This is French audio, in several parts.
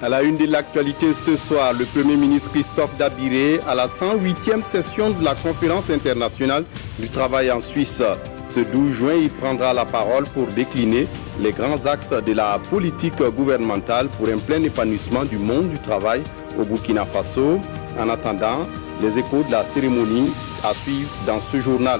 À la une de l'actualité ce soir, le Premier ministre Christophe Dabiré à la 108e session de la Conférence internationale du travail en Suisse. Ce 12 juin, il prendra la parole pour décliner les grands axes de la politique gouvernementale pour un plein épanouissement du monde du travail au Burkina Faso. En attendant, les échos de la cérémonie à suivre dans ce journal.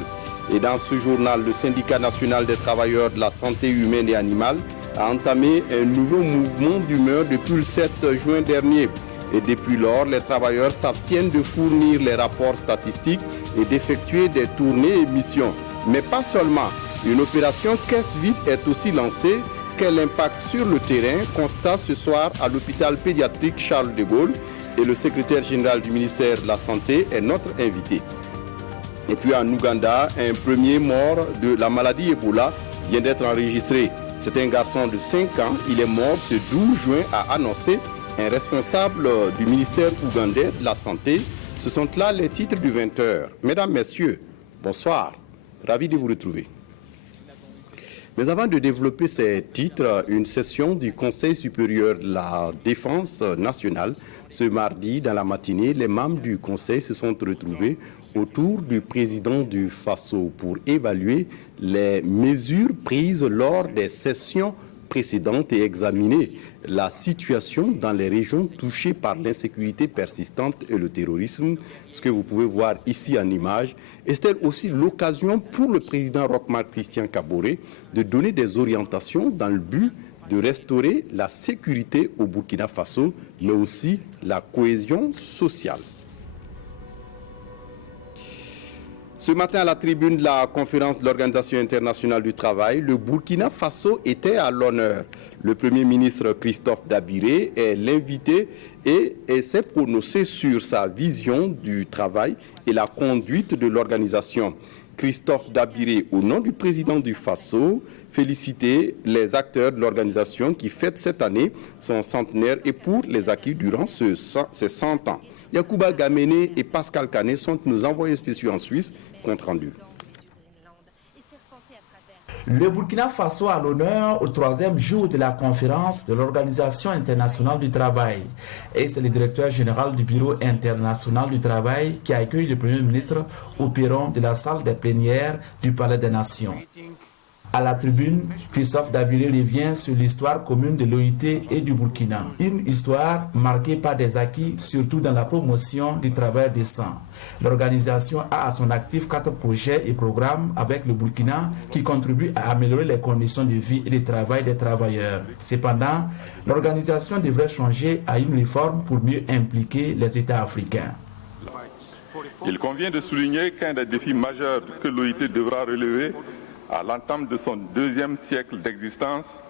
Et dans ce journal, le Syndicat national des travailleurs de la santé humaine et animale a entamé un nouveau mouvement d'humeur depuis le 7 juin dernier. Et depuis lors, les travailleurs s'abstiennent de fournir les rapports statistiques et d'effectuer des tournées et missions. Mais pas seulement. Une opération caisse vide est aussi lancée. Quel impact sur le terrain constate ce soir à l'hôpital pédiatrique Charles de Gaulle. Et le secrétaire général du ministère de la Santé est notre invité. Et puis en Ouganda, un premier mort de la maladie Ebola vient d'être enregistré. C'est un garçon de 5 ans. Il est mort ce 12 juin, a annoncé un responsable du ministère ougandais de la Santé. Ce sont là les titres du 20h. Mesdames, Messieurs, bonsoir. Ravi de vous retrouver. Mais avant de développer ces titres, une session du Conseil supérieur de la défense nationale. Ce mardi, dans la matinée, les membres du Conseil se sont retrouvés autour du président du FASO pour évaluer les mesures prises lors des sessions précédentes et examiner la situation dans les régions touchées par l'insécurité persistante et le terrorisme, ce que vous pouvez voir ici en image. Et c'était aussi l'occasion pour le président Roch-Marc Christian Kaboré de donner des orientations dans le but de restaurer la sécurité au Burkina Faso, mais aussi la cohésion sociale. Ce matin, à la tribune de la conférence de l'Organisation internationale du travail, le Burkina Faso était à l'honneur. Le Premier ministre Christophe Dabiré est l'invité et s'est prononcé sur sa vision du travail et la conduite de l'organisation. Christophe Dabiré, au nom du président du Faso, féliciter les acteurs de l'organisation qui fête cette année son centenaire et pour les acquis durant ces 100 ans. Yacouba Gamené et Pascal Canet sont nos envoyés spéciaux en Suisse. Compte rendu. Le Burkina Faso a l'honneur au 3e jour de la conférence de l'Organisation internationale du travail. Et c'est le directeur général du Bureau international du travail qui accueille le Premier ministre au perron de la salle des plénières du Palais des Nations. À la tribune, Christophe Dabiré revient sur l'histoire commune de l'OIT et du Burkina. Une histoire marquée par des acquis, surtout dans la promotion du travail décent. L'organisation a à son actif 4 projets et programmes avec le Burkina qui contribuent à améliorer les conditions de vie et de travail des travailleurs. Cependant, l'organisation devrait changer à une réforme pour mieux impliquer les États africains. Il convient de souligner qu'un des défis majeurs que l'OIT devra relever à l'entame de son 2e siècle d'existence,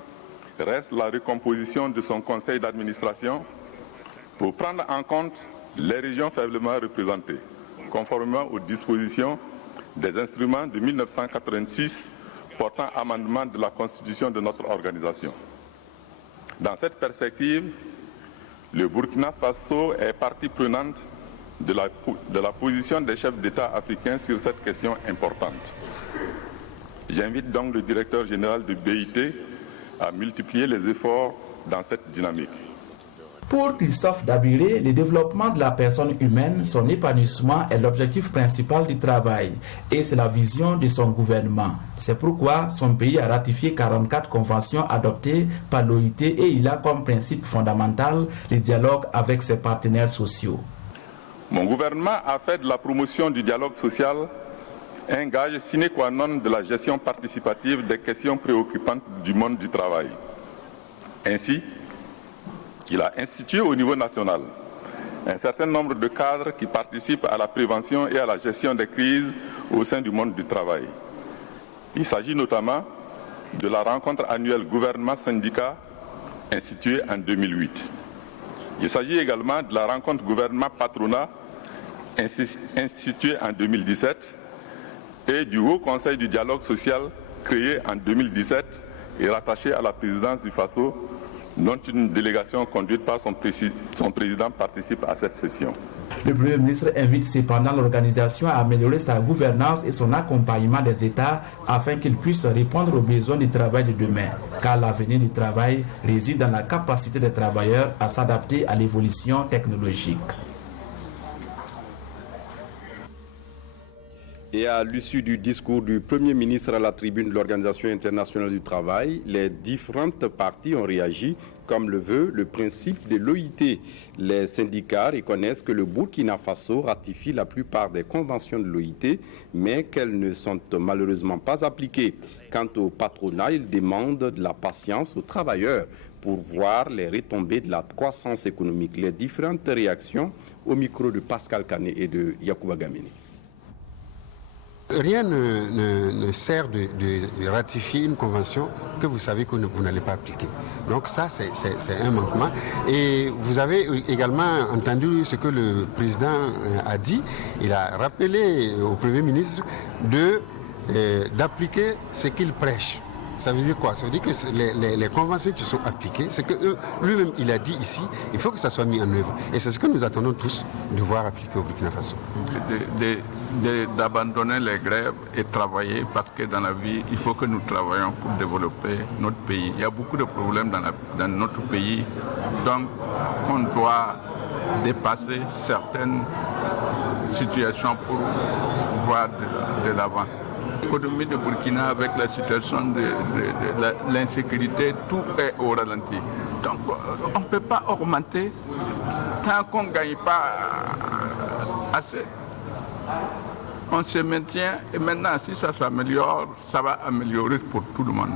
reste la recomposition de son conseil d'administration pour prendre en compte les régions faiblement représentées, conformément aux dispositions des instruments de 1986 portant amendement de la constitution de notre organisation. Dans cette perspective, le Burkina Faso est partie prenante de la position des chefs d'État africains sur cette question importante. J'invite donc le directeur général du BIT à multiplier les efforts dans cette dynamique. Pour Christophe Dabiré, le développement de la personne humaine, son épanouissement est l'objectif principal du travail et c'est la vision de son gouvernement. C'est pourquoi son pays a ratifié 44 conventions adoptées par l'OIT et il a comme principe fondamental le dialogue avec ses partenaires sociaux. Mon gouvernement a fait de la promotion du dialogue social un gage sine qua non de la gestion participative des questions préoccupantes du monde du travail. Ainsi, il a institué au niveau national un certain nombre de cadres qui participent à la prévention et à la gestion des crises au sein du monde du travail. Il s'agit notamment de la rencontre annuelle gouvernement-syndicat instituée en 2008. Il s'agit également de la rencontre gouvernement-patronat instituée en 2017 et du Haut Conseil du dialogue social créé en 2017 et rattaché à la présidence du Faso dont une délégation conduite par son président participe à cette session. Le Premier ministre invite cependant l'organisation à améliorer sa gouvernance et son accompagnement des États afin qu'ils puissent répondre aux besoins du travail de demain, car l'avenir du travail réside dans la capacité des travailleurs à s'adapter à l'évolution technologique. Et à l'issue du discours du Premier ministre à la tribune de l'Organisation internationale du travail, les différentes parties ont réagi comme le veut le principe de l'OIT. Les syndicats reconnaissent que le Burkina Faso ratifie la plupart des conventions de l'OIT, mais qu'elles ne sont malheureusement pas appliquées. Quant au patronat, ils demandent de la patience aux travailleurs pour voir les retombées de la croissance économique. Les différentes réactions au micro de Pascal Kané et de Yacouba Gamini. Rien ne sert de ratifier une convention que vous savez que vous n'allez pas appliquer. Donc ça, c'est un manquement. Et vous avez également entendu ce que le président a dit. Il a rappelé au Premier ministre d'appliquer ce qu'il prêche. Ça veut dire quoi? Ça veut dire que les conventions qui sont appliquées, c'est que lui-même il a dit ici, il faut que ça soit mis en œuvre. Et c'est ce que nous attendons tous de voir appliquer au Burkina Faso. D'abandonner les grèves et travailler, parce que dans la vie, il faut que nous travaillions pour développer notre pays. Il y a beaucoup de problèmes dans notre pays, donc on doit dépasser certaines situations pour voir de l'avant. L'économie de Burkina, avec la situation de l'insécurité, tout est au ralenti. Donc on ne peut pas augmenter tant qu'on ne gagne pas assez. On se maintient et maintenant si ça s'améliore, ça va améliorer pour tout le monde.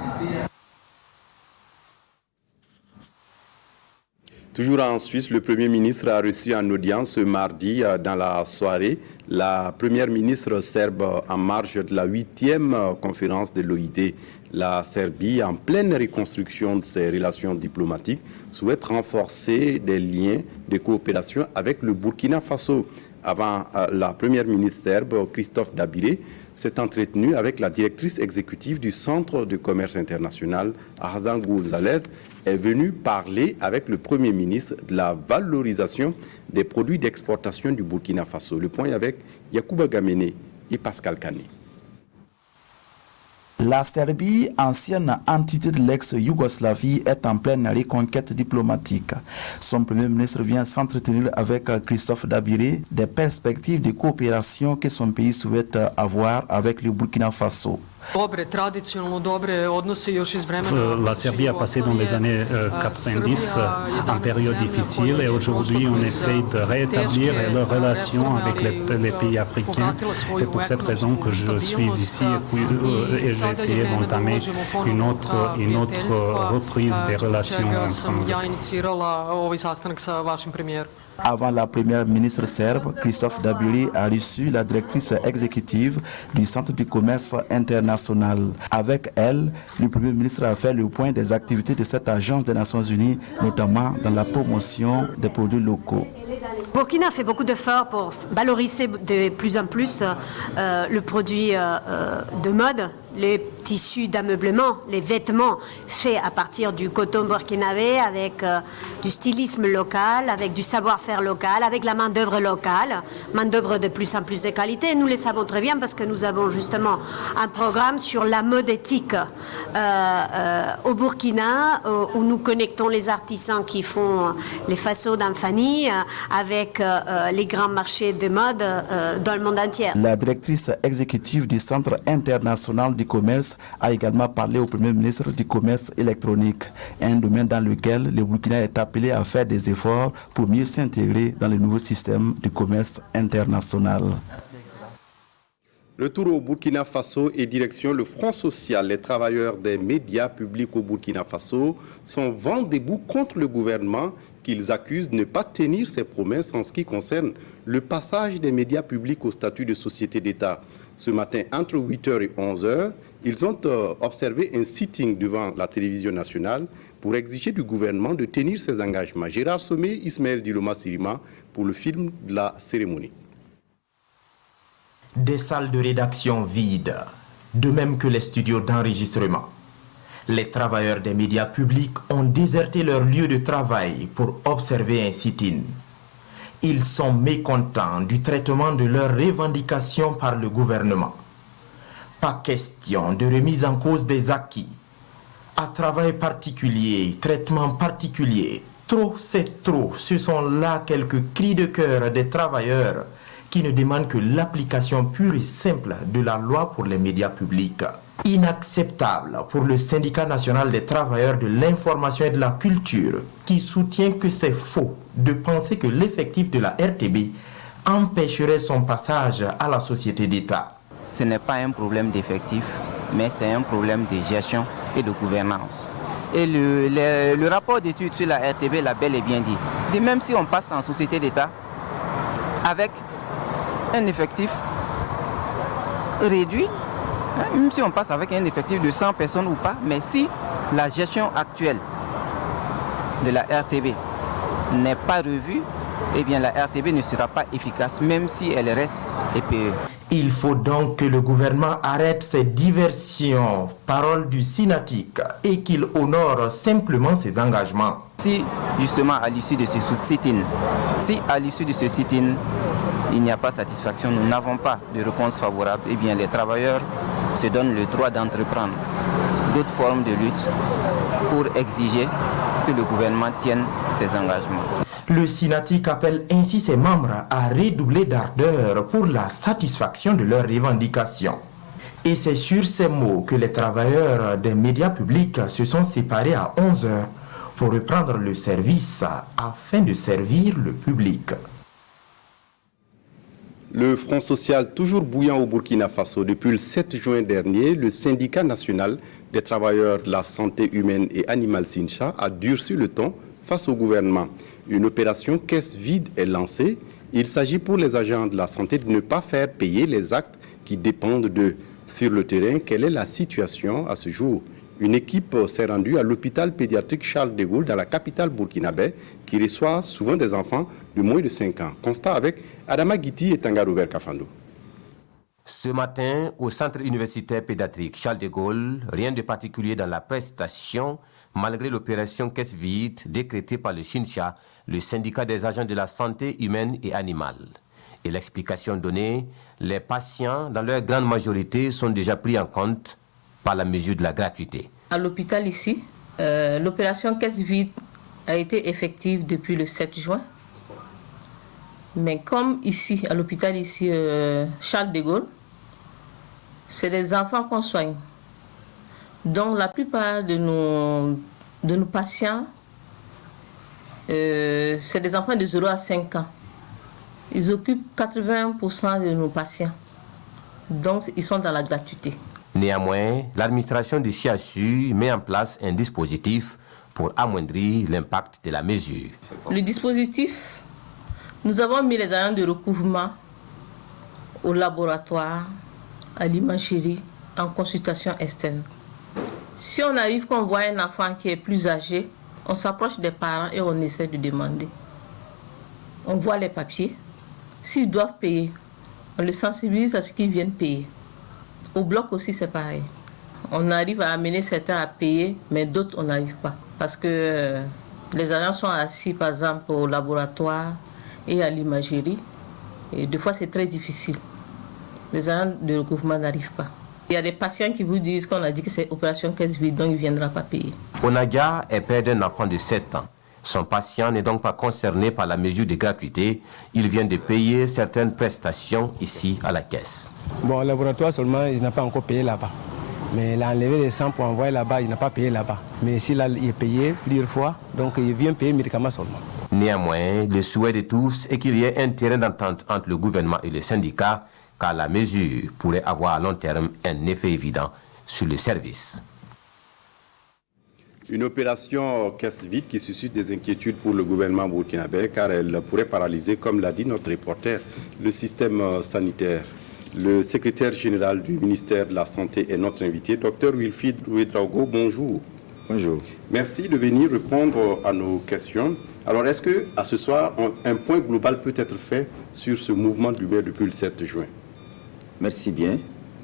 Toujours en Suisse, le Premier ministre a reçu en audience ce mardi dans la soirée la Première ministre serbe en marge de la 8e conférence de l'OIT. La Serbie, en pleine reconstruction de ses relations diplomatiques, souhaite renforcer des liens de coopération avec le Burkina Faso. Avant, la Première ministre serbe, Christophe Dabire, s'est entretenue avec la directrice exécutive du Centre de commerce international, Ardan Gonzalez, est venue parler avec le Premier ministre de la valorisation des produits d'exportation du Burkina Faso. Le point est avec Yacouba Gamene et Pascal Kané. La Serbie, ancienne entité de l'ex-Yougoslavie, est en pleine reconquête diplomatique. Son Premier ministre vient s'entretenir avec Christophe Dabire des perspectives de coopération que son pays souhaite avoir avec le Burkina Faso. La Serbie a passé dans les années 90 en période difficile et aujourd'hui on essaye de rétablir leurs relations avec les pays africains. C'est pour cette raison que je suis ici et j'ai essayé d'entamer une autre reprise des relations ensemble. Avant la première ministre serbe, Christophe Dabire a reçu la directrice exécutive du Centre du commerce international. Avec elle, le Premier ministre a fait le point des activités de cette agence des Nations Unies, notamment dans la promotion des produits locaux. Burkina fait beaucoup d'efforts pour valoriser de plus en plus le produit de mode, les tissus d'ameublement, les vêtements faits à partir du coton burkinabé avec du stylisme local, avec du savoir-faire local, avec la main-d'œuvre locale, main-d'œuvre de plus en plus de qualité. Nous le savons très bien parce que nous avons justement un programme sur la mode éthique au Burkina où nous connectons les artisans qui font les façons d'infanie avec les grands marchés de mode dans le monde entier. La directrice exécutive du Centre international du commerce a également parlé au Premier ministre du commerce électronique, un domaine dans lequel le Burkina est appelé à faire des efforts pour mieux s'intégrer dans le nouveau système du commerce international. Retour au Burkina Faso et direction le Front social. Les travailleurs des médias publics au Burkina Faso sont vent debout contre le gouvernement qu'ils accusent de ne pas tenir ses promesses en ce qui concerne le passage des médias publics au statut de société d'État. Ce matin, entre 8h et 11h, ils ont observé un sitting devant la télévision nationale pour exiger du gouvernement de tenir ses engagements. Gérard Sommet, Ismaël Diloma Sirima pour le film de la cérémonie. Des salles de rédaction vides, de même que les studios d'enregistrement. Les travailleurs des médias publics ont déserté leur lieu de travail pour observer un sit-in. Ils sont mécontents du traitement de leurs revendications par le gouvernement. Pas question de remise en cause des acquis. À travail particulier, traitement particulier, trop c'est trop. Ce sont là quelques cris de cœur des travailleurs qui ne demandent que l'application pure et simple de la loi pour les médias publics. Inacceptable pour le syndicat national des travailleurs de l'information et de la culture qui soutient que c'est faux de penser que l'effectif de la RTB empêcherait son passage à la société d'État. Ce n'est pas un problème d'effectif, mais c'est un problème de gestion et de gouvernance. Et le rapport d'étude sur la RTB l'a bel et bien dit. Et même si on passe en société d'État avec un effectif réduit, même si on passe avec un effectif de 100 personnes ou pas, mais si la gestion actuelle de la RTB n'est pas revue, eh bien la RTB ne sera pas efficace, même si elle reste EPE. Il faut donc que le gouvernement arrête ces diversions, paroles du Sinatic, et qu'il honore simplement ses engagements. Si justement à l'issue de ce sit-in, il n'y a pas satisfaction, nous n'avons pas de réponse favorable, eh bien les travailleurs se donnent le droit d'entreprendre d'autres formes de lutte pour exiger que le gouvernement tienne ses engagements. Le Sinatic appelle ainsi ses membres à redoubler d'ardeur pour la satisfaction de leurs revendications. Et c'est sur ces mots que les travailleurs des médias publics se sont séparés à 11h pour reprendre le service afin de servir le public. Le Front social toujours bouillant au Burkina Faso. Depuis le 7 juin dernier, le syndicat national des travailleurs de la santé humaine et animale SINCHA a durci le ton face au gouvernement. Une opération caisse vide est lancée. Il s'agit pour les agents de la santé de ne pas faire payer les actes qui dépendent d'eux. Sur le terrain, quelle est la situation à ce jour? Une équipe s'est rendue à l'hôpital pédiatrique Charles de Gaulle dans la capitale burkinabé qui reçoit souvent des enfants de moins de 5 ans. Constat avec Adama Guiti et Tanga Robert Kafando. Ce matin, au centre universitaire pédiatrique Charles de Gaulle, rien de particulier dans la prestation, malgré l'opération caisse vide décrétée par le SINCHA, le syndicat des agents de la santé humaine et animale. Et l'explication donnée, les patients, dans leur grande majorité, sont déjà pris en compte par la mesure de la gratuité. À l'hôpital ici, l'opération caisse vide a été effective depuis le 7 juin. Mais comme ici, à l'hôpital ici, Charles de Gaulle, c'est des enfants qu'on soigne. Donc la plupart de nos patients, c'est des enfants de 0 à 5 ans. Ils occupent 80% de nos patients. Donc ils sont dans la gratuité. Néanmoins, l'administration du CHU met en place un dispositif pour amoindrir l'impact de la mesure. Le dispositif, nous avons mis les agents de recouvrement au laboratoire, à l'imagerie, en consultation externe. Si on arrive qu'on voit un enfant qui est plus âgé, on s'approche des parents et on essaie de demander. On voit les papiers. S'ils doivent payer, on les sensibilise à ce qu'ils viennent payer. Au bloc aussi, c'est pareil. On arrive à amener certains à payer, mais d'autres, on n'arrive pas. Parce que les agents sont assis, par exemple, au laboratoire et à l'imagerie. Et des fois, c'est très difficile. Les agents de recouvrement n'arrivent pas. Il y a des patients qui vous disent qu'on a dit que c'est opération caisse vide, donc il ne viendra pas payer. Onaga est père d'un enfant de 7 ans. Son patient n'est donc pas concerné par la mesure de gratuité. Il vient de payer certaines prestations ici à la caisse. Bon, au laboratoire seulement, il n'a pas encore payé là-bas. Mais il a enlevé les 100 pour envoyer là-bas, il n'a pas payé là-bas. Mais ici, là, il est payé plusieurs fois, donc il vient payer les médicaments seulement. Néanmoins, le souhait de tous est qu'il y ait un terrain d'entente entre le gouvernement et les syndicats, car la mesure pourrait avoir à long terme un effet évident sur le service. Une opération caisse vide qui suscite des inquiétudes pour le gouvernement burkinabé car elle pourrait paralyser, comme l'a dit notre reporter, le système sanitaire. Le secrétaire général du ministère de la Santé est notre invité, Dr Wilfried Ouedraogo. Bonjour. Bonjour. Merci de venir répondre à nos questions. Alors, est-ce qu'à ce soir, un point global peut être fait sur ce mouvement d'humeur depuis le 7 juin? Merci bien.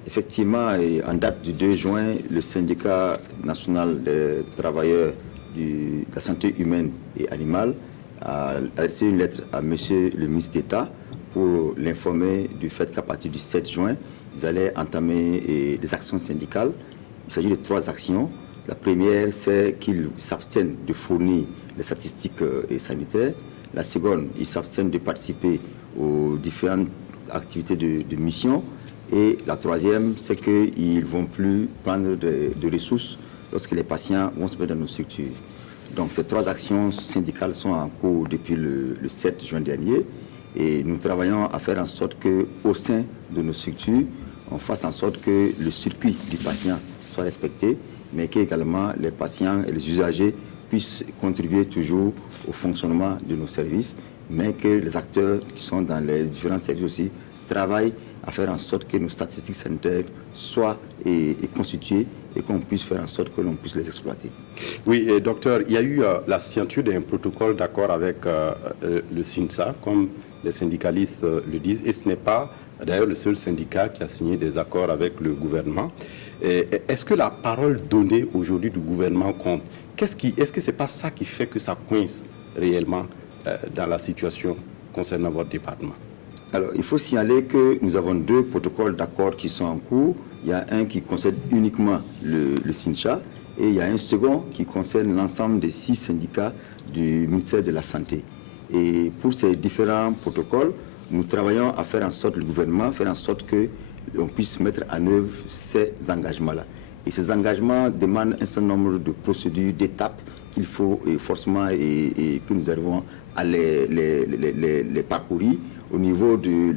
Effectivement, en date du 2 juin, le syndicat national des travailleurs de la santé humaine et animale a adressé une lettre à M. le ministre d'État pour l'informer du fait qu'à partir du 7 juin, ils allaient entamer des actions syndicales. Il s'agit de 3 actions. La première, c'est qu'ils s'abstiennent de fournir les statistiques sanitaires. La seconde, ils s'abstiennent de participer aux différentes activités de mission. Et la troisième, c'est qu'ils ne vont plus prendre de ressources lorsque les patients vont se mettre dans nos structures. Donc ces 3 actions syndicales sont en cours depuis le 7 juin dernier. Et nous travaillons à faire en sorte qu'au sein de nos structures, on fasse en sorte que le circuit du patient soit respecté, mais qu'également les patients et les usagers puissent contribuer toujours au fonctionnement de nos services, mais que les acteurs qui sont dans les différents services aussi travaillent à faire en sorte que nos statistiques sanitaires soient constituées et qu'on puisse faire en sorte que l'on puisse les exploiter. Oui, et docteur, il y a eu la signature d'un protocole d'accord avec le SINSA, comme les syndicalistes le disent, et ce n'est pas d'ailleurs le seul syndicat qui a signé des accords avec le gouvernement. Est-ce que la parole donnée aujourd'hui du gouvernement compte? Est-ce que ce n'est pas ça qui fait que ça coince réellement dans la situation concernant votre département? Alors, il faut signaler que nous avons 2 protocoles d'accord qui sont en cours. Il y a un qui concerne uniquement le SINSA et il y a un second qui concerne l'ensemble des 6 syndicats du ministère de la Santé. Et pour ces différents protocoles, nous travaillons à faire en sorte, le gouvernement, faire en sorte que l'on puisse mettre en œuvre ces engagements-là. Et ces engagements demandent un certain nombre de procédures, d'étapes qu'il faut forcément et que nous arrivons à les parcourir au niveau du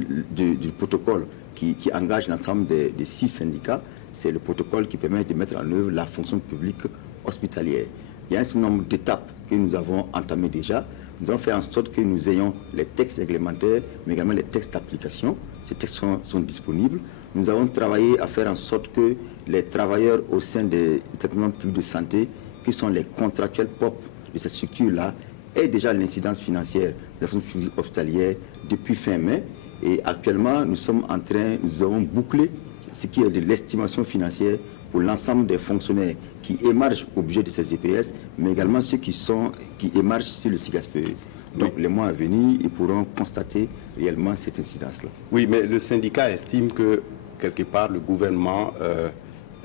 protocole qui engage l'ensemble des 6 syndicats. C'est le protocole qui permet de mettre en œuvre la fonction publique hospitalière. Il y a un certain nombre d'étapes que nous avons entamées déjà. Nous avons fait en sorte que nous ayons les textes réglementaires, mais également les textes d'application. Ces textes sont disponibles. Nous avons travaillé à faire en sorte que les travailleurs au sein des établissements publics de santé, qui sont les contractuels propres de cette structure-là, aient déjà l'incidence financière de la fonction publique hospitalière depuis fin mai. Et actuellement, nous avons bouclé ce qui est de l'estimation financière pour l'ensemble des fonctionnaires qui émargent au budget de ces EPS, mais également ceux qui émargent sur le SIGASPE. Donc, les mois à venir, ils pourront constater réellement cette incidence-là. Oui, mais le syndicat estime que, quelque part, le gouvernement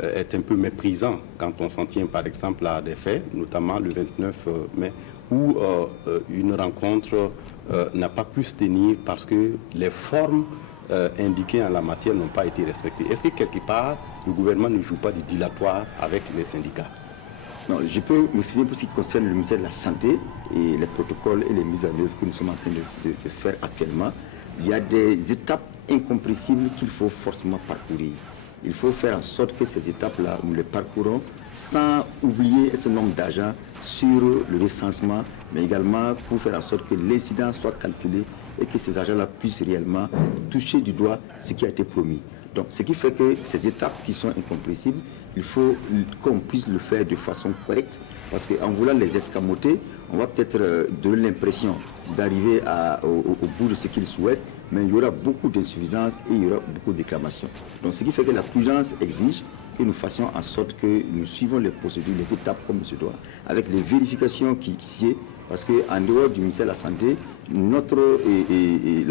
est un peu méprisant quand on s'en tient, par exemple, à des faits, notamment le 29 mai, où une rencontre n'a pas pu se tenir parce que les formes indiquées en la matière n'ont pas été respectées. Est-ce que, quelque part, le gouvernement ne joue pas du dilatoire avec les syndicats? Non, je peux me souvenir pour ce qui concerne le ministère de la Santé et les protocoles et les mises en œuvre que nous sommes en train de faire actuellement. Il y a des étapes incompressibles qu'il faut forcément parcourir. Il faut faire en sorte que ces étapes-là, nous les parcourons sans oublier ce nombre d'agents sur le recensement, mais également pour faire en sorte que l'incidence soit calculée et que ces agents-là puissent réellement toucher du doigt ce qui a été promis. Donc, ce qui fait que ces étapes qui sont incompressibles, il faut qu'on puisse le faire de façon correcte, parce qu'en voulant les escamoter, on va peut-être donner l'impression d'arriver au bout de ce qu'ils souhaitent, mais il y aura beaucoup d'insuffisances et il y aura beaucoup de réclamations. Donc, ce qui fait que la prudence exige que nous fassions en sorte que nous suivons les procédures, les étapes comme il se doit, avec les vérifications qui y est, parce qu'en dehors du ministère de la Santé, la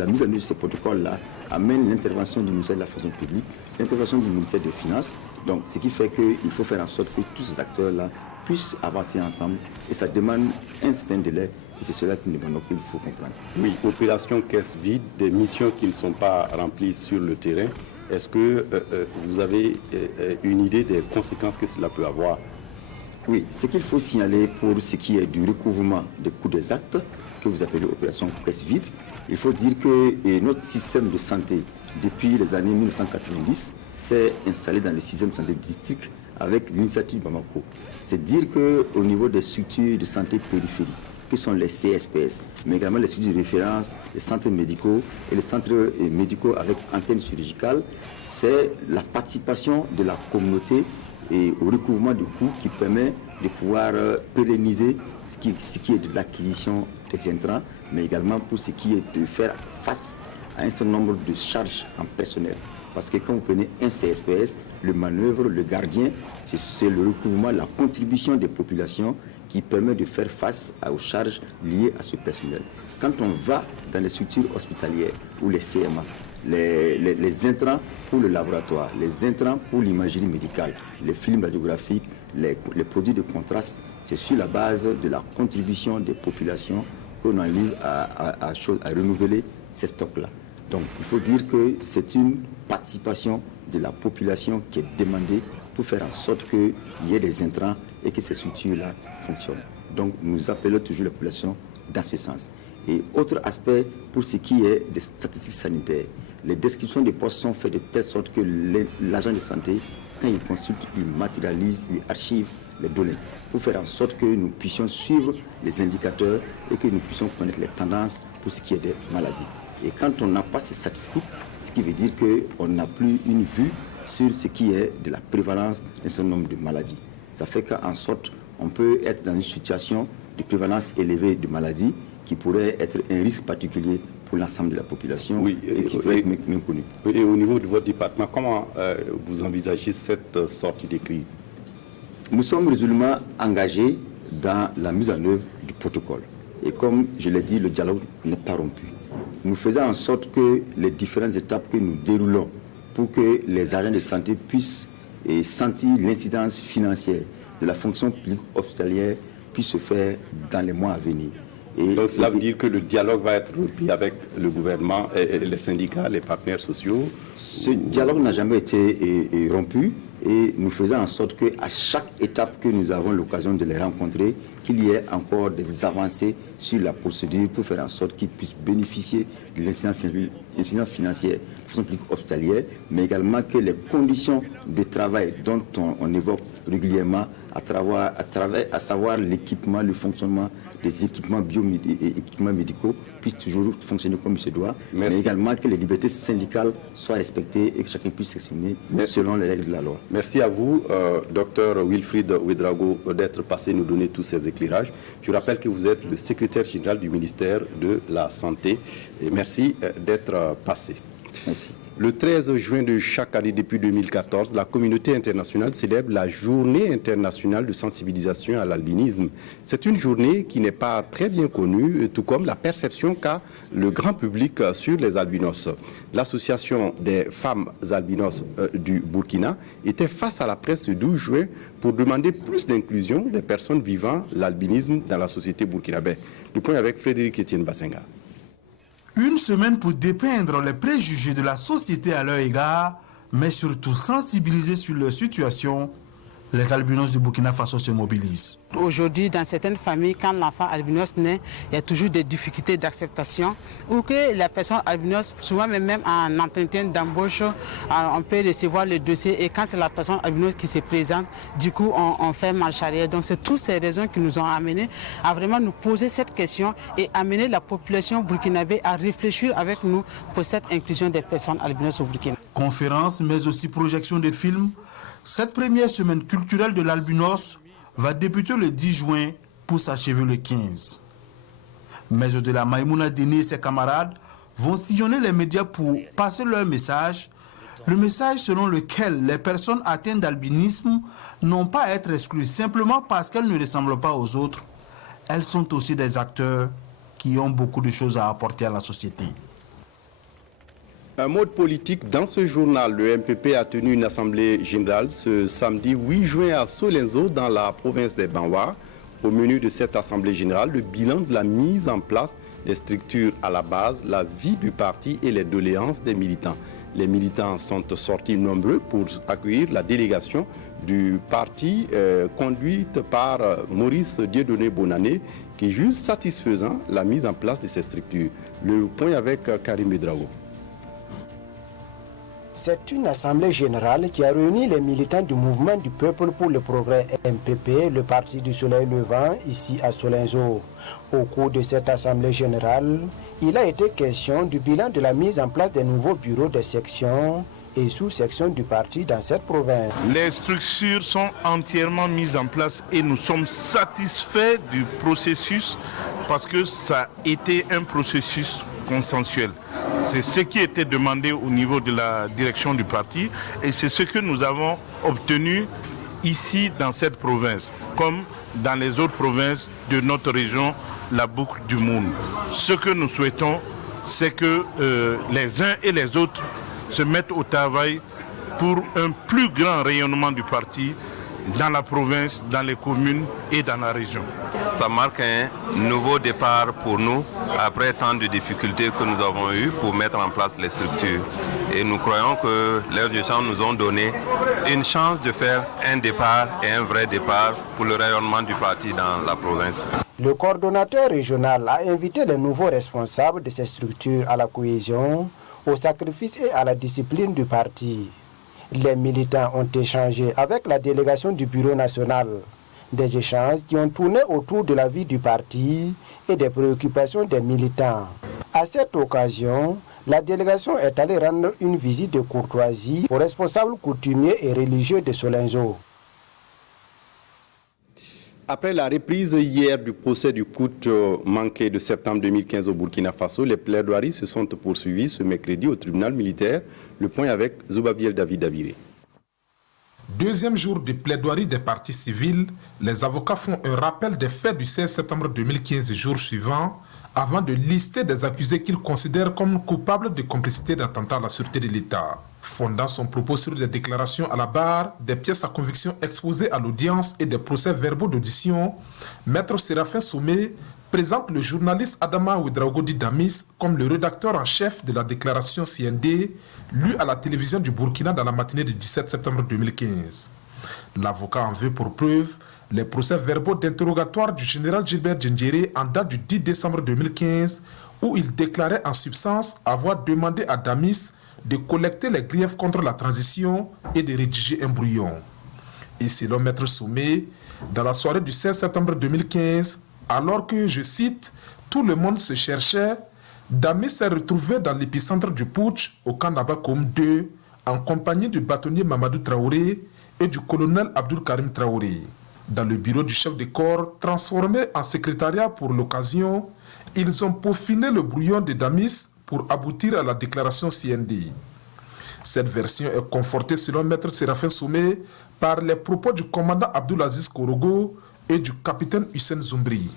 mise en œuvre de ces protocoles-là amène l'intervention du ministère de la Fonction publique, l'intervention du ministère des Finances. Donc, ce qui fait qu'il faut faire en sorte que tous ces acteurs-là puissent avancer ensemble. Et ça demande un certain délai. Et c'est cela que nous demandons qu'il faut comprendre. Oui, opération caisse vide, des missions qui ne sont pas remplies sur le terrain. Est-ce que vous avez une idée des conséquences que cela peut avoir? Oui, ce qu'il faut signaler pour ce qui est du recouvrement des coûts des actes, que vous appelez opération caisse vide, il faut dire que notre système de santé, depuis les années 1990, s'est installé dans le 6e santé district avec l'initiative Bamako. C'est dire qu'au niveau des structures de santé périphériques, que sont les CSPS, mais également les structures de référence, les centres médicaux et les centres médicaux avec antenne chirurgicale, c'est la participation de la communauté et au recouvrement de coûts qui permet de pouvoir pérenniser ce qui est de l'acquisition des intrants, mais également pour ce qui est de faire face à un certain nombre de charges en personnel. Parce que quand vous prenez un CSPS, le manœuvre, le gardien, c'est le recouvrement, la contribution des populations qui permet de faire face aux charges liées à ce personnel. Quand on va dans les structures hospitalières ou les CMA, les intrants pour le laboratoire, les intrants pour l'imagerie médicale, les films radiographiques, les produits de contraste, c'est sur la base de la contribution des populations qu'on arrive à renouveler ces stocks-là. Donc il faut dire que c'est une participation de la population qui est demandée pour faire en sorte qu'il y ait des intrants et que ces structures-là fonctionnent. Donc nous appelons toujours la population dans ce sens. Et autre aspect pour ce qui est des statistiques sanitaires, les descriptions des postes sont faites de telle sorte que l'agent de santé, quand il consulte, il matérialise, il archive les données pour faire en sorte que nous puissions suivre les indicateurs et que nous puissions connaître les tendances pour ce qui est des maladies. Et quand on n'a pas ces statistiques, ce qui veut dire qu'on n'a plus une vue sur ce qui est de la prévalence d'un certain nombre de maladies. Ça fait qu'en sorte, on peut être dans une situation de prévalence élevée de maladies qui pourrait être un risque particulier pour l'ensemble de la population et qui peut être méconnu. Et au niveau de votre département, comment vous envisagez cette sortie de crise? Nous sommes résolument engagés dans la mise en œuvre du protocole. Et comme je l'ai dit, le dialogue n'est pas rompu. Nous faisons en sorte que les différentes étapes que nous déroulons pour que les agents de santé puissent sentir l'incidence financière de la fonction publique hospitalière puisse se faire dans les mois à venir. Et donc cela veut dire que le dialogue va être repris avec le gouvernement, et les syndicats, les partenaires sociaux? Ce dialogue n'a jamais été rompu et nous faisons en sorte qu'à chaque étape que nous avons l'occasion de les rencontrer, qu'il y ait encore des avancées sur la procédure pour faire en sorte qu'ils puissent bénéficier de l'incidence financière de la fonction publique hospitalière, mais également que les conditions de travail dont on évoque régulièrement, à savoir l'équipement, le fonctionnement des équipements équipements médicaux puissent toujours fonctionner comme il se doit, mais également que les libertés syndicales soient respectées et que chacun puisse s'exprimer selon les règles de la loi. Merci à vous, Dr Wilfried Ouedraogo, d'être passé nous donner tous ces éclairages. Je rappelle que vous êtes le secrétaire général du ministère de la Santé. Et merci d'être passé. Merci. Le 13 juin de chaque année depuis 2014, la communauté internationale célèbre la Journée internationale de sensibilisation à l'albinisme. C'est une journée qui n'est pas très bien connue, tout comme la perception qu'a le grand public sur les albinos. L'association des femmes albinos du Burkina était face à la presse le 12 juin pour demander plus d'inclusion des personnes vivant l'albinisme dans la société burkinabé. Le point avec Frédéric Etienne Bassenga. Une semaine pour dépeindre les préjugés de la société à leur égard, mais surtout sensibiliser sur leur situation. Les albinos du Burkina Faso se mobilisent. Aujourd'hui, dans certaines familles, quand l'enfant albinos naît, il y a toujours des difficultés d'acceptation ou que la personne albinos, souvent même en entretien d'embauche, on peut recevoir le dossier et quand c'est la personne albinos qui se présente, du coup, on fait marche arrière. Donc, c'est toutes ces raisons qui nous ont amenés à vraiment nous poser cette question et amener la population burkinabé à réfléchir avec nous pour cette inclusion des personnes albinos au Burkina. Conférences, mais aussi projection de films. Cette première semaine culturelle de l'albinos va débuter le 10 juin pour s'achever le 15. Mais au-delà, Maïmouna Dini et ses camarades vont sillonner les médias pour passer leur message. Le message selon lequel les personnes atteintes d'albinisme n'ont pas à être exclues simplement parce qu'elles ne ressemblent pas aux autres. Elles sont aussi des acteurs qui ont beaucoup de choses à apporter à la société. Un mot de politique dans ce journal. Le MPP a tenu une assemblée générale ce samedi 8 juin à Solenzo dans la province des Banwa. Au menu de cette assemblée générale, le bilan de la mise en place des structures à la base, la vie du parti et les doléances des militants. Les militants sont sortis nombreux pour accueillir la délégation du parti conduite par Maurice Dieudonné Bonané qui juge satisfaisant la mise en place de ces structures. Le point avec Karim Bedrago. C'est une assemblée générale qui a réuni les militants du mouvement du peuple pour le progrès MPP, le parti du soleil levant, ici à Solenzo. Au cours de cette assemblée générale, il a été question du bilan de la mise en place des nouveaux bureaux des sections et sous-sections du parti dans cette province. Les structures sont entièrement mises en place et nous sommes satisfaits du processus parce que ça a été un processus consensuel. C'est ce qui était demandé au niveau de la direction du parti et c'est ce que nous avons obtenu ici dans cette province, comme dans les autres provinces de notre région, la boucle du Moun. Ce que nous souhaitons, c'est que les uns et les autres se mettent au travail pour un plus grand rayonnement du parti dans la province, dans les communes et dans la région. Ça marque un nouveau départ pour nous après tant de difficultés que nous avons eues pour mettre en place les structures. Et nous croyons que leurs échanges nous ont donné une chance de faire un départ et un vrai départ pour le rayonnement du parti dans la province. Le coordonnateur régional a invité les nouveaux responsables de ces structures à la cohésion, au sacrifice et à la discipline du parti. Les militants ont échangé avec la délégation du bureau national. Des échanges qui ont tourné autour de la vie du parti et des préoccupations des militants. À cette occasion, la délégation est allée rendre une visite de courtoisie aux responsables coutumiers et religieux de Solenzo. Après la reprise hier du procès du coup manqué de septembre 2015 au Burkina Faso, les plaidoiries se sont poursuivies ce mercredi au tribunal militaire. Le point avec Zoubabiel David Daviré. Deuxième jour de plaidoirie des parties civiles, les avocats font un rappel des faits du 16 septembre 2015, jour suivant, avant de lister des accusés qu'ils considèrent comme coupables de complicité d'attentat à la sûreté de l'État. Fondant son propos sur des déclarations à la barre, des pièces à conviction exposées à l'audience et des procès-verbaux d'audition, Maître Séraphin Soumé présente le journaliste Adama Ouedraogo Damis comme le rédacteur en chef de la déclaration CND lue à la télévision du Burkina dans la matinée du 17 septembre 2015. L'avocat en veut pour preuve les procès-verbaux d'interrogatoire du général Gilbert Djendjéré en date du 10 décembre 2015 où il déclarait en substance avoir demandé à Damis de collecter les griefs contre la transition et de rédiger un brouillon. Et selon Maître Soumé, dans la soirée du 16 septembre 2015, alors que, je cite, tout le monde se cherchait, Damis s'est retrouvé dans l'épicentre du putsch au camp Nabakoum 2 en compagnie du bâtonnier Mamadou Traoré et du colonel Abdul Karim Traoré. Dans le bureau du chef de corps, transformé en secrétariat pour l'occasion, ils ont peaufiné le brouillon de Damis pour aboutir à la déclaration CND. Cette version est confortée selon Maître Séraphin Soumé par les propos du commandant Abdoulaziz Korogo et du capitaine Hussein Zoumbri.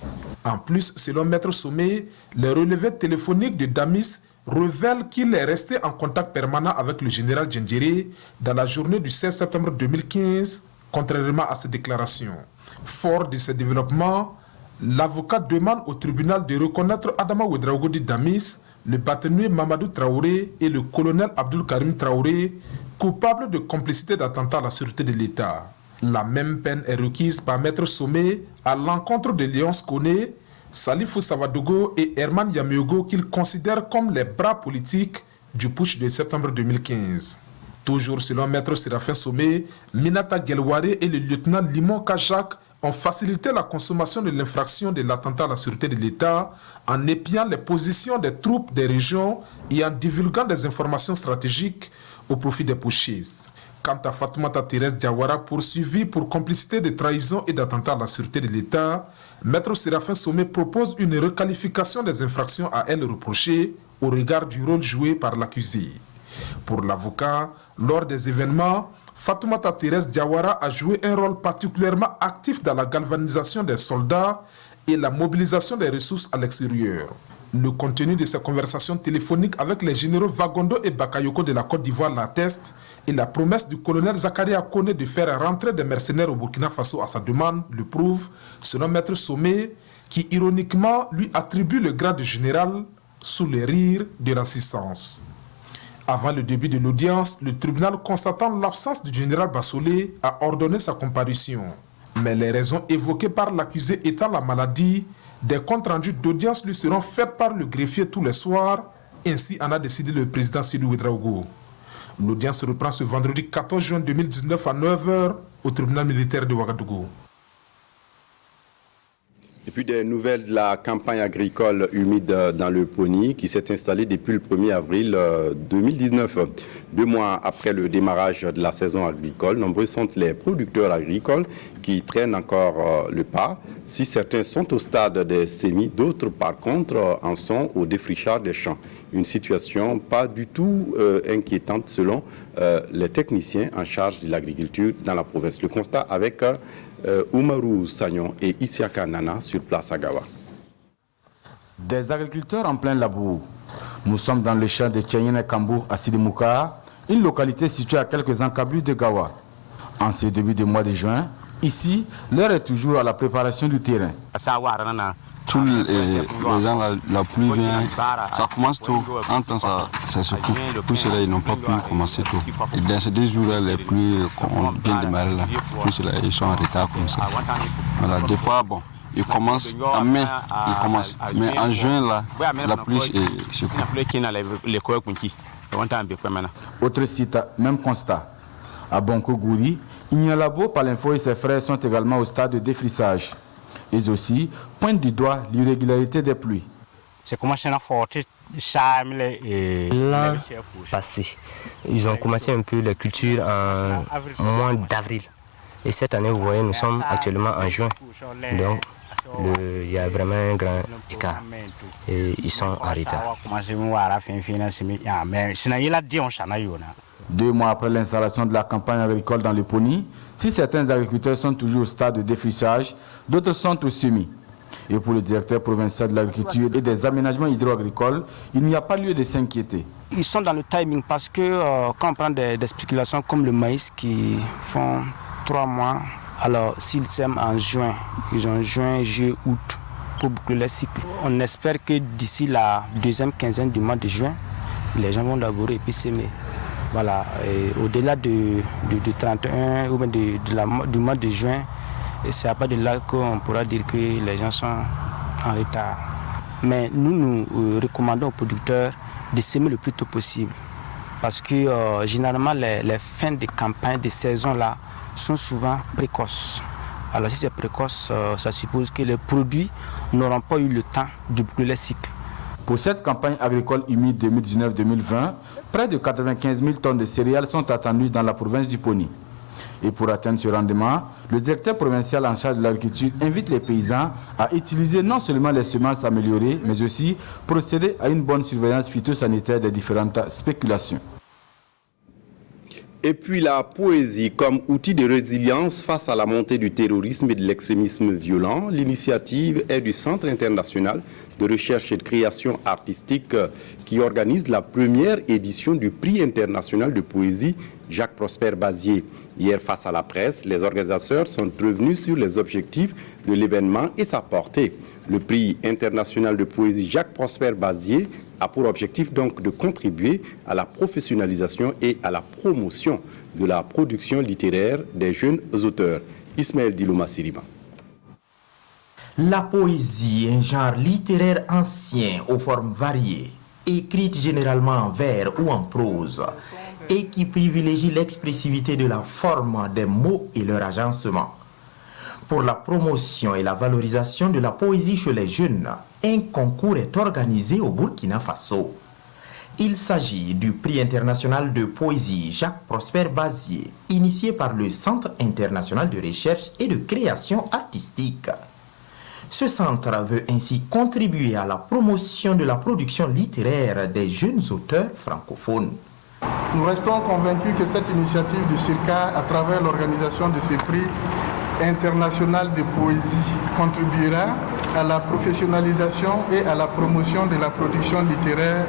En plus, selon Maître Soumé, les relevés téléphoniques de Damis révèlent qu'il est resté en contact permanent avec le général Djendjéré dans la journée du 16 septembre 2015, contrairement à ces déclarations. Fort de ces développements, l'avocat demande au tribunal de reconnaître Adama Ouedraogo Damis, le bâtonnier Mamadou Traoré et le colonel Abdul Karim Traoré coupables de complicité d'attentat à la sûreté de l'État. La même peine est requise par Maître Soumé à l'encontre de Léonce Koné, Salifou Savadogo et Herman Yameogo qu'il considère comme les bras politiques du putsch de septembre 2015. Toujours selon Maître Séraphin Soumé, Minata Gelware et le lieutenant Limon Kajak ont facilité la consommation de l'infraction de l'attentat à la sûreté de l'État en épiant les positions des troupes des régions et en divulguant des informations stratégiques au profit des putschistes. Quant à Fatoumata Thérèse Diawara, poursuivie pour complicité de trahison et d'attentat à la sûreté de l'État, Maître Séraphin Soumé propose une requalification des infractions à elle reprochées au regard du rôle joué par l'accusé. Pour l'avocat, lors des événements, Fatoumata Thérèse Diawara a joué un rôle particulièrement actif dans la galvanisation des soldats et la mobilisation des ressources à l'extérieur. Le contenu de ces conversations téléphoniques avec les généraux Vagondo et Bakayoko de la Côte d'Ivoire l'atteste et la promesse du colonel Zakaria Kone de faire rentrer des mercenaires au Burkina Faso à sa demande le prouve, selon Maître Soumé, qui ironiquement lui attribue le grade de général sous les rires de l'assistance. Avant le début de l'audience, le tribunal, constatant l'absence du général Bassolé, a ordonné sa comparution. Mais les raisons évoquées par l'accusé étant la maladie, des comptes rendus d'audience lui seront faits par le greffier tous les soirs, ainsi en a décidé le président Sidou Ouedraogo. L'audience reprend ce vendredi 14 juin 2019 à 9h au tribunal militaire de Ouagadougou. Et puis des nouvelles de la campagne agricole humide dans le Poni qui s'est installée depuis le 1er avril 2019. 2 mois après le démarrage de la saison agricole, nombreux sont les producteurs agricoles qui traînent encore le pas. Si certains sont au stade des semis, d'autres par contre en sont au défrichage des champs. Une situation pas du tout inquiétante selon les techniciens en charge de l'agriculture dans la province. Le constat avec Oumarou Sagnon et Isiaka Nana sur place à Gawa. Des agriculteurs en plein labour. Nous sommes dans le champ de Tchenyene Kambou à Sidimouka, une localité située à quelques encablures de Gawa. En ce début de mois de juin, ici, l'heure est toujours à la préparation du terrain. Tous les gens, la pluie vient, ça commence tôt, en temps ça se coupe. Pour cela, ils n'ont pas pu commencer tôt. Et dans ces 2 jours-là, les pluies qu'on vient de démarrer là, pour cela, ils sont en retard comme ça. Voilà, des fois, bon, ils commencent en mai, ils commencent. Mais en juin, là, la pluie se coupe. Autre site, même constat. À Bonko-Gouri, Ignalabo, Palinfo et ses frères sont également au stade de défrissage. Ils aussi pointent du doigt l'irrégularité des pluies. L'an passé, ils ont commencé un peu la culture en mois d'avril. Et cette année, vous voyez, nous sommes actuellement en juin. Donc, il y a vraiment un grand écart. Et ils sont en retard. 2 mois après l'installation de la campagne agricole dans le Poni, si certains agriculteurs sont toujours au stade de défrichage, d'autres sont au semis. Et pour le directeur provincial de l'agriculture et des aménagements hydro-agricoles, il n'y a pas lieu de s'inquiéter. Ils sont dans le timing parce que quand on prend des spéculations comme le maïs qui font 3 mois, alors s'ils sèment en juin, ils ont juin, juillet, août pour boucler le cycle. On espère que d'ici la 2e quinzaine du mois de juin, les gens vont labourer et puis s'aimer. Voilà, au-delà du 31 ou même du mois de juin, c'est à partir de là qu'on pourra dire que les gens sont en retard. Mais nous recommandons aux producteurs de s'aimer le plus tôt possible. Parce que généralement, les fins de campagne, de saison là, sont souvent précoces. Alors si c'est précoce, ça suppose que les produits n'auront pas eu le temps de boucler les cycles. Pour cette campagne agricole humide 2019-2020, près de 95 000 tonnes de céréales sont attendues dans la province du Poni. Et pour atteindre ce rendement, le directeur provincial en charge de l'agriculture invite les paysans à utiliser non seulement les semences améliorées, mais aussi procéder à une bonne surveillance phytosanitaire des différentes spéculations. Et puis la poésie comme outil de résilience face à la montée du terrorisme et de l'extrémisme violent. L'initiative est du Centre international de recherche et de création artistique qui organise la première édition du prix international de poésie Jacques Prosper Bazier. Hier, face à la presse, les organisateurs sont revenus sur les objectifs de l'événement et sa portée. Le prix international de poésie Jacques Prosper Bazier a pour objectif donc de contribuer à la professionnalisation et à la promotion de la production littéraire des jeunes auteurs. Ismaël Dilouma Siriba. La poésie, un genre littéraire ancien aux formes variées, écrite généralement en vers ou en prose, et qui privilégie l'expressivité de la forme des mots et leur agencement. Pour la promotion et la valorisation de la poésie chez les jeunes, un concours est organisé au Burkina Faso. Il s'agit du prix international de poésie Jacques Prosper Bazier, initié par le Centre international de recherche et de création artistique. Ce centre veut ainsi contribuer à la promotion de la production littéraire des jeunes auteurs francophones. Nous restons convaincus que cette initiative du CIRCA, à travers l'organisation de ce prix international de poésie, contribuera à la professionnalisation et à la promotion de la production littéraire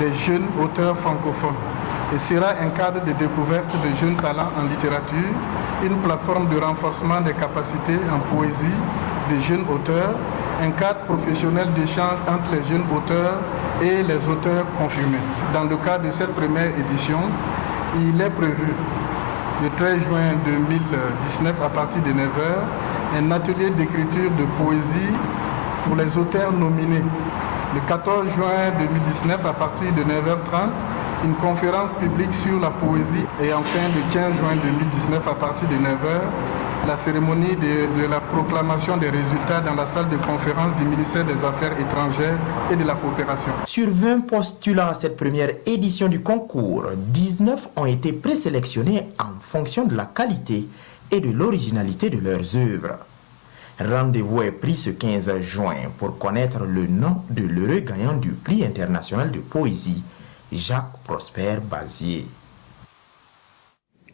des jeunes auteurs francophones et sera un cadre de découverte de jeunes talents en littérature, une plateforme de renforcement des capacités en poésie des jeunes auteurs, un cadre professionnel d'échange entre les jeunes auteurs et les auteurs confirmés. Dans le cadre de cette première édition, il est prévu le 13 juin 2019 à partir de 9h, un atelier d'écriture de poésie pour les auteurs nominés. Le 14 juin 2019 à partir de 9h30, une conférence publique sur la poésie et enfin le 15 juin 2019 à partir de 9h, la cérémonie de la proclamation des résultats dans la salle de conférence du ministère des Affaires étrangères et de la coopération. Sur 20 postulants à cette première édition du concours, 19 ont été présélectionnés en fonction de la qualité et de l'originalité de leurs œuvres. Rendez-vous est pris ce 15 juin pour connaître le nom de l'heureux gagnant du prix international de poésie, Jacques Prosper Bazier.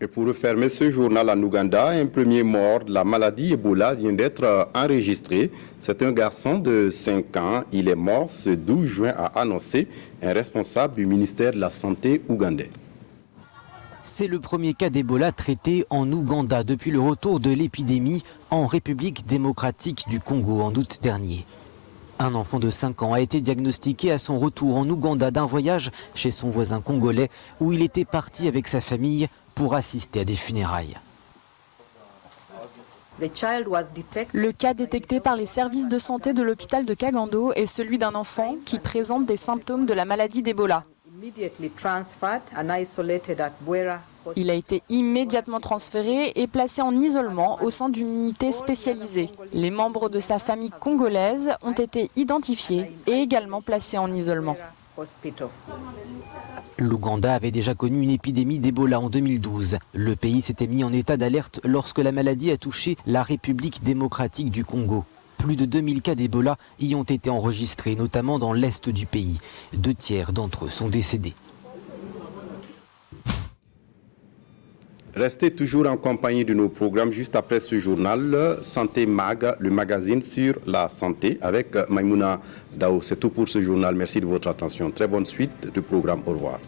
Et pour refermer ce journal en Ouganda, un premier mort de la maladie Ebola vient d'être enregistré. C'est un garçon de 5 ans. Il est mort ce 12 juin, a annoncé un responsable du ministère de la Santé ougandais. C'est le premier cas d'Ebola traité en Ouganda depuis le retour de l'épidémie en République démocratique du Congo en août dernier. Un enfant de 5 ans a été diagnostiqué à son retour en Ouganda d'un voyage chez son voisin congolais où il était parti avec sa famille pour assister à des funérailles. Le cas détecté par les services de santé de l'hôpital de Kagando est celui d'un enfant qui présente des symptômes de la maladie d'Ebola. Il a été immédiatement transféré et placé en isolement au sein d'une unité spécialisée. Les membres de sa famille congolaise ont été identifiés et également placés en isolement. L'Ouganda avait déjà connu une épidémie d'Ebola en 2012. Le pays s'était mis en état d'alerte lorsque la maladie a touché la République démocratique du Congo. Plus de 2000 cas d'Ebola y ont été enregistrés, notamment dans l'est du pays. 2 tiers d'entre eux sont décédés. Restez toujours en compagnie de nos programmes juste après ce journal Santé Mag, le magazine sur la santé avec Maïmouna Dao. C'est tout pour ce journal. Merci de votre attention. Très bonne suite de programme. Au revoir.